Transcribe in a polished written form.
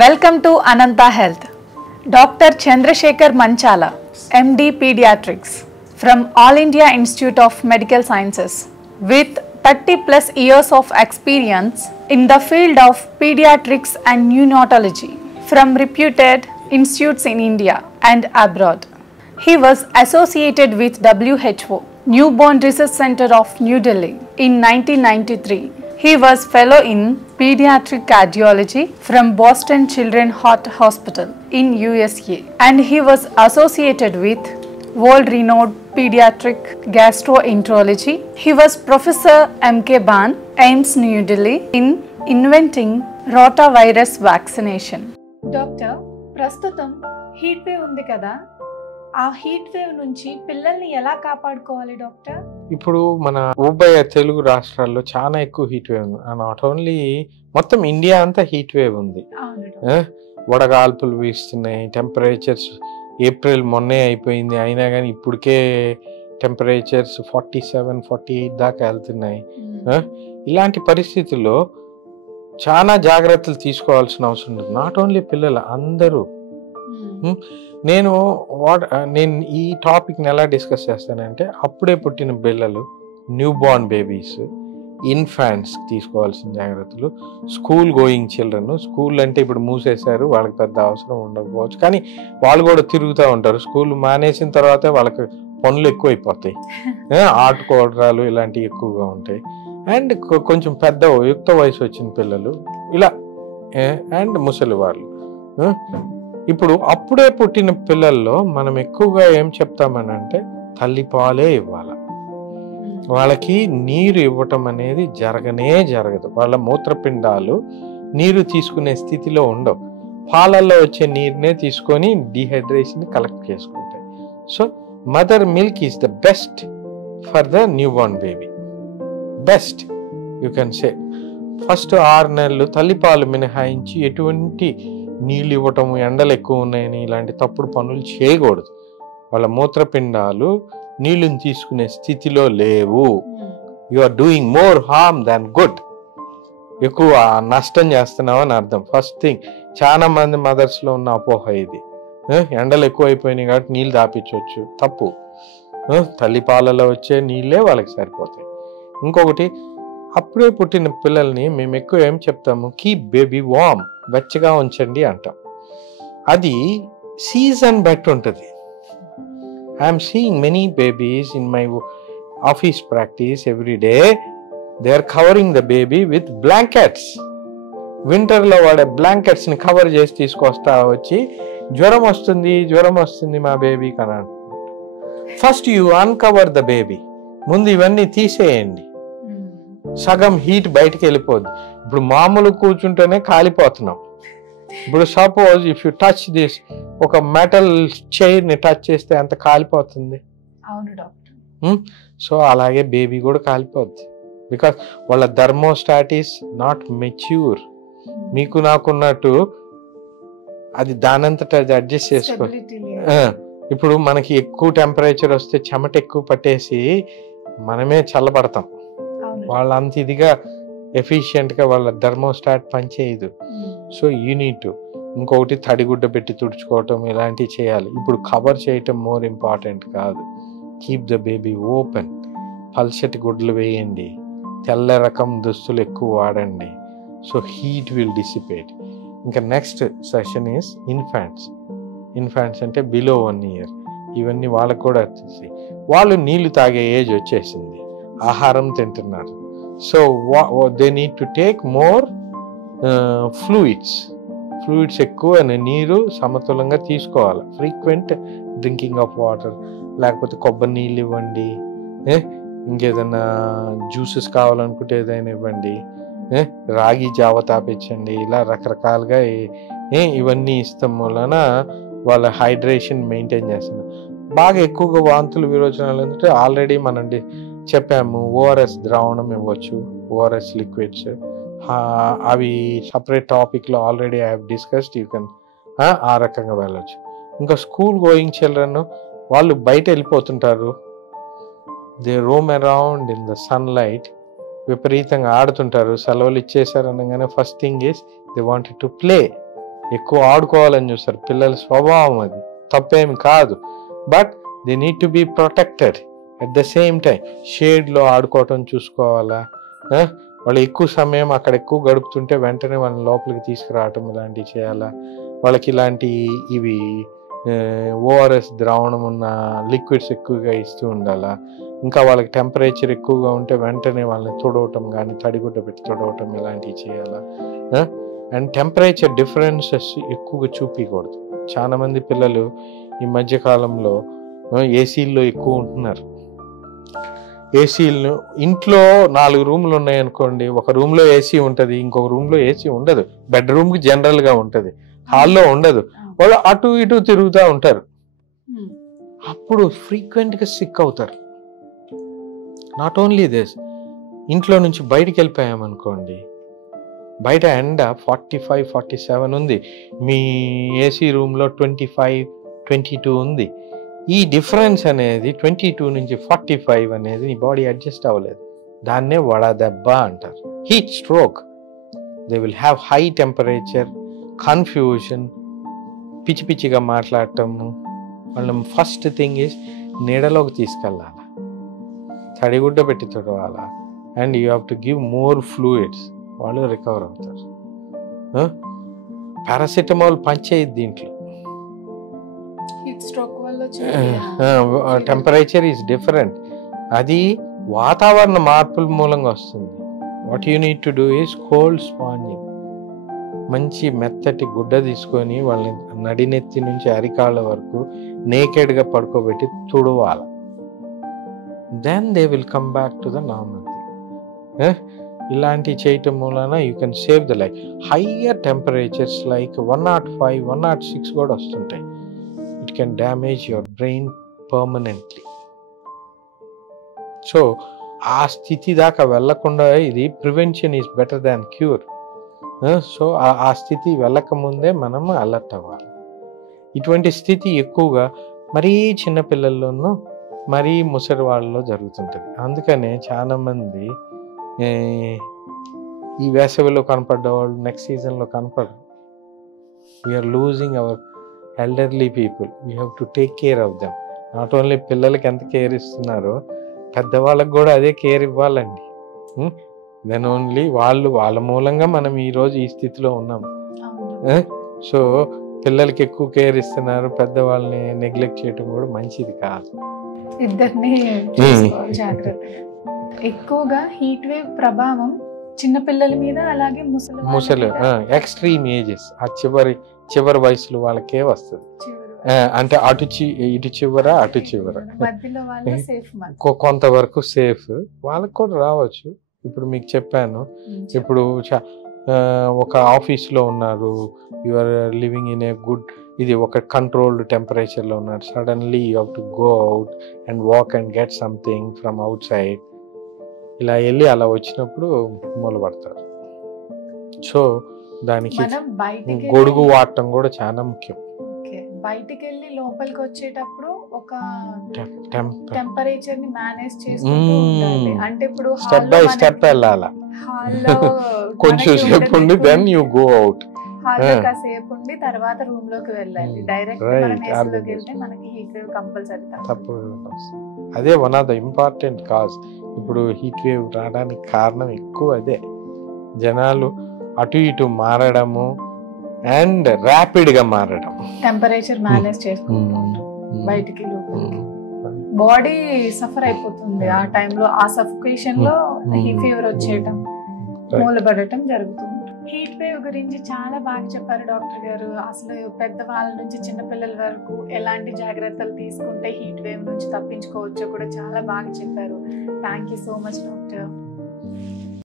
Welcome to Ananta Health. Dr. Chandrasekhar Manchala, MD Pediatrics from All India Institute of Medical Sciences with 30 plus years of experience in the field of pediatrics and neonatology from reputed institutes in India and abroad. He was associated with WHO Newborn Research Center of New Delhi in 1993. He was fellow in pediatric cardiology from Boston Children's Heart Hospital in USA, and he was associated with world-renowned pediatric gastroenterology. He was Professor M.K. Ban, AIIMS New Delhi, in inventing rotavirus vaccination. Doctor, ప్రస్తుతం heat wave ఉంది కదా, ఆ heat wave నుంచి పిల్లల్ని ఎలా కాపాడుకోవాలి doctor? ఇప్పుడు మన ఉభయ తెలుగు రాష్ట్రాల్లో చాలా ఎక్కువ హీట్ వేవ్ ఉంది. నాట్ ఓన్లీ మొత్తం ఇండియా అంతా హీట్ వేవ్ ఉంది. వడగాల్పులు వీస్తున్నాయి, టెంపరేచర్స్ ఏప్రిల్ మొన్నే అయిపోయింది అయినా కానీ ఇప్పటికే టెంపరేచర్స్ 47-48 దాకా వెళ్తున్నాయి. ఇలాంటి పరిస్థితుల్లో చాలా జాగ్రత్తలు తీసుకోవాల్సిన అవసరం ఉంది. నాట్ ఓన్లీ పిల్లలు, అందరూ. నేను ఈ టాపిక్ని ఎలా డిస్కస్ చేస్తానంటే, అప్పుడే పుట్టిన పిల్లలు, న్యూ బార్న్ బేబీస్, ఇన్ఫాంట్స్ తీసుకోవాల్సిన జాగ్రత్తలు, స్కూల్ గోయింగ్ చిల్డ్రన్. స్కూల్ అంటే ఇప్పుడు మూసేశారు, వాళ్ళకి పెద్ద అవసరం ఉండకపోవచ్చు, కానీ వాళ్ళు కూడా తిరుగుతూ ఉంటారు. స్కూల్ మానేసిన తర్వాత వాళ్ళకి పనులు ఎక్కువైపోతాయి, ఆడుకోవడాలు ఇలాంటివి ఎక్కువగా ఉంటాయి. అండ్ కొంచెం పెద్ద యుక్త వయసు వచ్చిన పిల్లలు ఇలా, అండ్ ముసలి వాళ్ళు. ఇప్పుడు అప్పుడే పుట్టిన పిల్లల్లో మనం ఎక్కువగా ఏం చెప్తామని అంటే, తల్లిపాలే ఇవ్వాలి. వాళ్ళకి నీరు ఇవ్వటం అనేది జరగదు. వాళ్ళ మూత్రపిండాలు నీరు తీసుకునే స్థితిలో ఉండవు. పాలల్లో వచ్చే నీరునే తీసుకొని డీహైడ్రేషన్ కలెక్ట్ చేసుకుంటాయి. So mother milk is the best for the new born baby. Best you can say. First 6 నెలలు తల్లిపాలు మినహాయించి ఎటువంటి నీళ్ళు ఇవ్వటం, ఎండలు ఎక్కువ ఉన్నాయని ఇలాంటి తప్పుడు పనులు చేయకూడదు. వాళ్ళ మూత్రపిండాలు నీళ్ళని తీసుకునే స్థితిలో లేవు. You are doing more harm than good. ఎక్కువ నష్టం చేస్తున్నావు అని అర్థం. ఫస్ట్ థింగ్, చాలా మంది మదర్స్లో ఉన్న అపోహ ఇది. ఎండలు ఎక్కువ అయిపోయినాయి కాబట్టి నీళ్ళు దాపించవచ్చు. తప్పు. తల్లిపాలలో వచ్చే నీళ్ళే వాళ్ళకి సరిపోతాయి. ఇంకొకటి, అప్పుడే పుట్టిన పిల్లల్ని మేము ఎక్కువ ఏం చెప్తాము, కీప్ బేబీ వార్మ్, వెచ్చగా ఉంచండి అంటాం. అది సీజన్ బట్టి ఉంటుంది. I'm seeing many babies in my office practice every day. They are covering the baby with blankets. వింటర్లో వాడే బ్లాంకెట్స్ని కవర్ చేసి తీసుకొస్తా వచ్చి, జ్వరం వస్తుంది మా బేబీకి అని అంటున్నారు. First you uncover the baby. ముందు ఇవన్నీ తీసేయండి, సగం హీట్ బయటికి వెళ్ళిపోద్ది. ఇప్పుడు మామూలు కూర్చుంటేనే కాలిపోతున్నాం. ఇప్పుడు suppose if you touch this, ఒక మెటల్ చైర్ ని టచ్ చేస్తే ఎంత కాలిపోతుంది. సో అలాగే బేబీ కూడా కాలిపోద్ది. బికాస్ వాళ్ళ థర్మోస్టాట్ ఈస్ నాట్ మెచ్యూర్. మీకు నాకున్నట్టు అది దానంతట అది అడ్జస్ట్ చేసుకో. ఇప్పుడు మనకి ఎక్కువ టెంపరేచర్ వస్తే చెమట ఎక్కువ పట్టేసి మనమే చల్లబడతాం. వాళ్ళంత ఇదిగా ఎఫిషియెంట్గా వాళ్ళ థర్మోస్టాట్ పనిచేయదు. So you need to. ఇంకొకటి, తడిగుడ్డ పెట్టి తుడుచుకోవటం ఇలాంటివి చేయాలి. ఇప్పుడు కవర్ చేయటం మోర్ ఇంపార్టెంట్ కాదు. Keep the baby open. పల్చటి గుడ్లు వేయండి, తెల్ల రకం దుస్తులు ఎక్కువ వాడండి. So heat will dissipate. ఇంకా next session is infants. Infants అంటే బిలో 1 year. ఇవన్నీ వాళ్ళకు కూడా తెలిసి, వాళ్ళు నీళ్లు తాగే ఏజ్ వచ్చేసింది, ఆహారం తింటున్నారు. So they need to take more fluids ఎక్కువ, నీరు సమతులంగా తీసుకోవాలి. ఫ్రీక్వెంట్ డ్రింకింగ్ ఆఫ్ వాటర్, లేకపోతే కొబ్బరి నీళ్ళు ఇవ్వండి, ఇంకేదైనా జ్యూసెస్ కావాలనుకుంటే ఏదైనా ఇవ్వండి, రాగి జావ తాపించండి. ఇలా రకరకాలుగా ఇవన్నీ ఇస్తాం వలన వాళ్ళ హైడ్రేషన్ మెయింటైన్ చేస్తున్నారు. బాగా ఎక్కువగా వాంతులు విరోచనాలు అంటే ఆల్రెడీ మనం చెప్పాము, ఓఆర్ఎస్ ద్రావణం ఇవ్వచ్చు, ఓఆర్ఎస్ లిక్విడ్స్. అవి సపరేట్ టాపిక్లో already I have discussed. You can ఆ రకంగా వెళ్ళచ్చు. ఇంకా స్కూల్ గోయింగ్ చిల్డ్రన్, వాళ్ళు బయట వెళ్ళిపోతుంటారు. They roam around in the sunlight. విపరీతంగా ఆడుతుంటారు. సెలవులు ఇచ్చేసారు అనగానే first thing is they wanted to play. ఎక్కువ ఆడుకోవాలని చూస్తారు. పిల్లల స్వభావం అది, తప్పేమి కాదు. But they need to be protected. At the same time షేడ్లో ఆడుకోవటం చూసుకోవాలా. వాళ్ళు ఎక్కువ సమయం అక్కడ ఎక్కువ గడుపుతుంటే వెంటనే వాళ్ళని లోపలికి తీసుకురావటం ఇలాంటివి చేయాలా. వాళ్ళకి ఇలాంటి ఇవి ఓఆర్ఎస్ ద్రావణం ఉన్న లిక్విడ్స్ ఎక్కువగా ఇస్తూ ఉండాలా. ఇంకా వాళ్ళకి టెంపరేచర్ ఎక్కువగా ఉంటే వెంటనే వాళ్ళని తుడవటం కానీ తడిగుడ్డ పెట్టి తుడవటం ఇలాంటివి చేయాలా. అండ్ టెంపరేచర్ డిఫరెన్సెస్ ఎక్కువగా చూపించకూడదు. చాలామంది పిల్లలు ఈ మధ్యకాలంలో ఏసీల్లో ఎక్కువ ఉంటున్నారు. ఏసీలు ఇంట్లో 4 రూములు ఉన్నాయనుకోండి, ఒక రూమ్లో ఏసీ ఉంటుంది, ఇంకొక రూమ్లో ఏసీ ఉండదు. బెడ్రూమ్కి జనరల్గా ఉంటుంది, హాల్లో ఉండదు. వాళ్ళు అటు ఇటు తిరుగుతూ ఉంటారు. అప్పుడు ఫ్రీక్వెంట్గా సిక్ అవుతారు. నాట్ ఓన్లీ దిస్, ఇంట్లో నుంచి బయటికి వెళ్ళిపోయామనుకోండి, బయట ఎండ 45-47 ఉంది, మీ ఏసీ రూమ్లో 25-22 ఉంది. ఈ డిఫరెన్స్ అనేది 22 నుంచి 45 అనేది నీ బాడీ అడ్జస్ట్ అవ్వలేదు. దాన్నే వడదెబ్బ అంటారు, heat stroke. They will have high temperature, confusion, పిచ్చి పిచ్చిగా మాట్లాడటము. వాళ్ళం ఫస్ట్ థింగ్ ఈజ్ నీడలోకి తీసుకెళ్ళాలి, తడిగుడ్డ పెట్టి తుడవాలా. And you have to give more fluids. వాళ్ళు రికవర్ అవుతారు. పారాసిటమాల్ పనిచేయదు దీంట్లో. టెంపరేచర్ ఈజ్ డిఫరెంట్, అది వాతావరణ మార్పుల మూలంగా వస్తుంది. What you need to do is cold sponging. మంచి మెత్తటి గుడ్డ తీసుకొని వాళ్ళని నడినెత్తి నుంచి అరికాళ్ళ వరకు నేకెడ్గా పడుకోబెట్టి తుడవాలి. Then they will come back to the normal thing. ఇలాంటివి చేయటం మూలన you can save the life. Higher temperatures like 105, 106 కూడా వస్తుంటాయి. It can damage your brain permanently. So ఆ స్థితి దాకా వెళ్ళకుండా, ఇది prevention is better than cure. So ఆ స్థితి వెళ్ళకముందే మనం అలర్ట్ అవ్వాలి. ఇటువంటి స్థితి ఎక్కువగా మరీ చిన్నపిల్లల్లోనూ మరీ ముసలి వాళ్ళలో జరుగుతుంటుంది. అందుకనే చాలామంది ఈ వేసవిలో కనపడ్డ వాళ్ళు నెక్స్ట్ సీజన్లో కనపడరు. We are losing our elderly people. We have to take care of them. Not only పిల్లలకి ఎంత కేర్ ఇస్తున్నారో పెద్దవాళ్ళకి కూడా అదే కేర్ ఇవ్వాలండి. దెన్ ఓన్లీ వాళ్ళ మూలంగా మనం ఈరోజు ఈ స్థితిలో ఉన్నాం. సో పిల్లలకి ఎక్కువ కేర్ ఇస్తున్నారు, పెద్దవాళ్ళని నెగ్లెక్ట్ చేయడం కూడా మంచిది కాదు. ఇద్దరిని జాగ్రత్తగా. ఎక్కువగా హీట్ వేవ్ ప్రభావం చిన్నపిల్లల మీద, అలాగే ముసలి ఎక్స్ట్రీమ్ ఏజెస్, ఆ చివరి వయసులో వాళ్ళకే వస్తుంది. అంటే ఇటు చివర అటు చివర కొంతవరకు సేఫ్, వాళ్ళకి కూడా రావచ్చు. ఇప్పుడు మీకు చెప్పాను, ఇప్పుడు ఒక ఆఫీస్లో ఉన్నారు, you are living in a good, ఇది ఒక కంట్రోల్డ్ టెంపరేచర్లో ఉన్నారు. Suddenly you have to go out and walk and get something from outside. ఇలా వెళ్ళి అలా వచ్చినప్పుడు మూలపడతారు. సో దానికి గొడుగు వాడటం కూడా చాలా ముఖ్యం. బయటికి వెళ్ళి లోపలికి వచ్చేటప్పుడు ఒక టెంపరేచర్ ని మేనేజ్ చేసుకుంటూ ఉండాలి. అంటే ఇప్పుడు స్టెప్ బై స్టెప్ వెళ్ళాలి. కొంచెం సేపు ఉండి దెన్ యు గో అవుట్. హాల్లో కాసేపు ఉండి తర్వాత రూమ్ లోకి వెళ్ళాలి. డైరెక్ట్ మనం ఏసీలోకి వెళ్తే మనకి హీట్ వేవ్ కంపల్సరీ తప్పదు. అదే one of the important cause. ఇప్పుడు హీట్ వేవ్ రావడానికి కారణం ఎక్కువ అదే. జనాలు అటు ఇటు మారడము అండ్ ర్యాపిడ్ గా మారడం, టెంపరేచర్ మేనేజ్ చేసుకుంటూ బయటికి బాడీ సఫర్ అయిపోతుంది. ఆ టైంలో ఆ సఫికేషన్ లో హీట్ ఫీవర్ వచ్చేయటం, మూలపడటం జరుగుతుంది. హీట్ వేవ్ గురించి చాలా బాగా చెప్పారు డాక్టర్ గారు. అసలు పెద్దవాళ్ళ నుంచి చిన్నపిల్లల వరకు ఎలాంటి జాగ్రత్తలు తీసుకుంటే హీట్ వేవ్ నుంచి తప్పించుకోవచ్చో కూడా చాలా బాగా చెప్పారు. Thank you so much doctor.